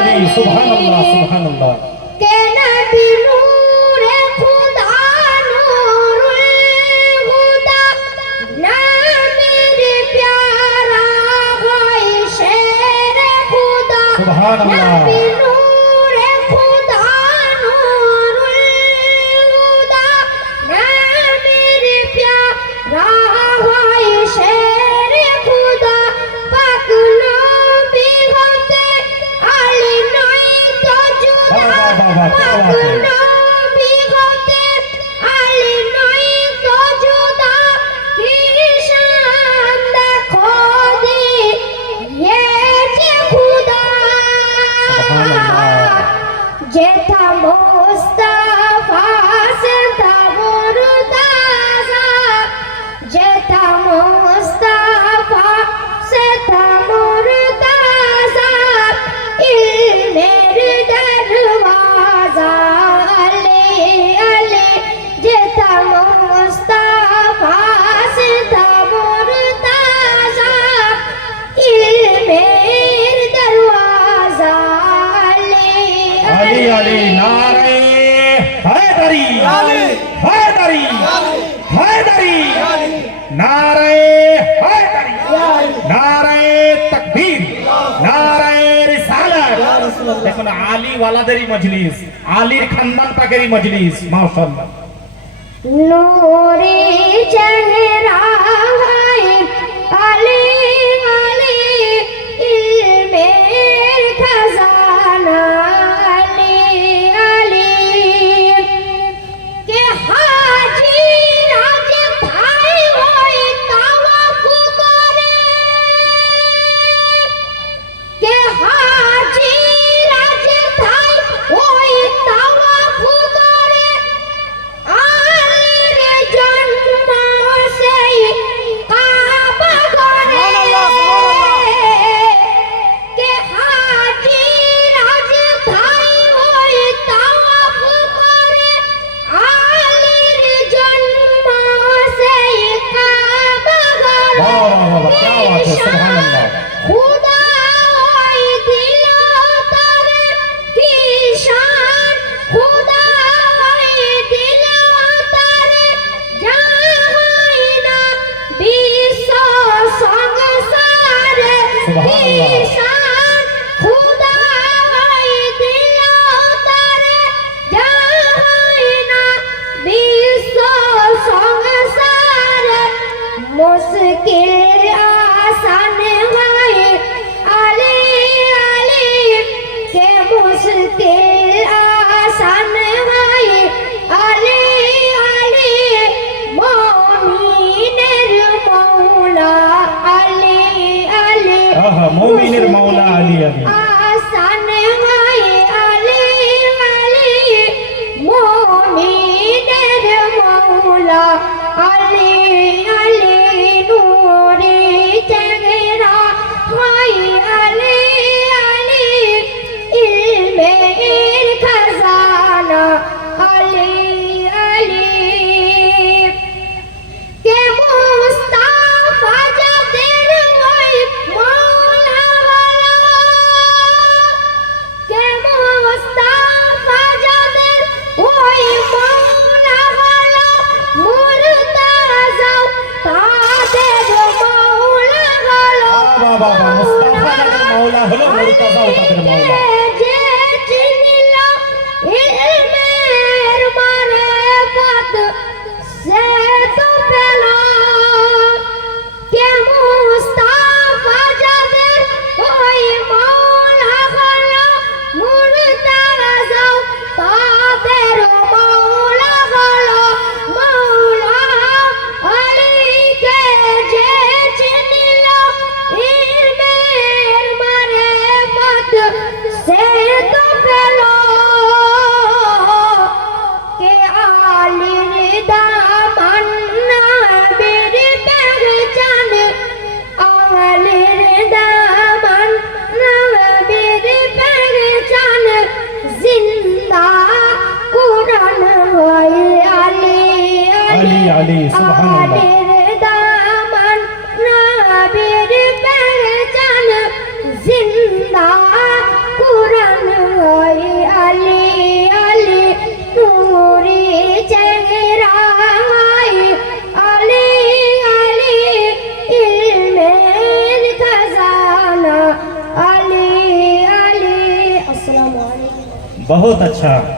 আলী সুবহানাল্লাহ সুবহানাল্লাহ কে নবী নূরে খুদা নূরুল হুদা নবীর প্যারা হয় শেরে খুদা সুবহানাল্লাহ নবী নূরে খুদা নূরুল হুদা নবীর প্যারা হয় শেরে খুদা পাক নবী হতে আলী নয় তো জুদা পাক নবী হতে আলী নয় তো জুদা কি শান দেখো দিয়েছে খুদা যেথা মুস্তাফা সেথা মুরতাজা যেথা মুস্তাফা সেথা মুরতাজা ইলমের দরওয়াজা আলে আলে যেথা মুস্তাফা সেথা মুরতাজা ইলমের দরওয়াজা আলে আলী আলী নারে হায়দারি হায়দারি হায়দারি নারে হায়দারি নারে তাকবীর নারে রিসালাত দেখুন আলী ওয়ালাদেরই মজলিস আলীর খানদান পাকেরই মজলিস মাশাআল্লাহ নূরে চেহারা হয় আলী আলী ইলমের খাজানা আলী আলী কে হাজি রাজ ভাই হয় তাওয়াফ করে কে হাজি রাজ ভাই হয় তাওয়াফ করে আলীর জন্ম সেই কাবা ঘরে কে হাজি রাজ ভাই হয় তাওয়াফ করে আলীর জন্ম সেই কাবা বাহ বাহ বাহ ঘরে क्या बात है सुभान अल्लाह খুদা ওই দিল তারে কি শান খুদা ওই দিল তারে জাহাই না বিশ্ব সংসারে কি শান খুদা ওই দিল তারে জাহাই না বিশ্ব সংসারে মুশকিল आसान है अली अली के मुश्किल आसान है अली अली मोमिनेर मौला अली अली आहा মুমিনের মাওলা আলী আলী आसान है अली अली मोमिनेर मौला अली अली नूरे चेहरा हाय अली अली इल्मेर खजाना अली अली के मुस्ताफा जादेर ওই মৌলা ওয়ালা के मुस्ताफा जादेर ওই মৌলা ওয়ালা মুরতাজা তাদের মৌলা হলো বাহ বাহ বাহ মুস্তাফা যাদের মাওলা হলো মুরতাজাও তাদের মাওলা যে চিনিল ইলমের মারিফত সে তো পেল কে মুস্তাফা যাদের ওই মৌলা হলো মুরতাজাও তাদের মৌলা হলো মৌলা আলীকে যে চিনিল ইলমের মারিফত সে তো পেল কে আলীর দামান নবীর পেহচান আলীর দামান নবীর পেহচান জিন্দা কুরআন হয় আলী আলী আলী সুবহানাল্লাহ আলীর দামান নবীর পেহচান জিন্দা কুরআন बहुत अच्छा।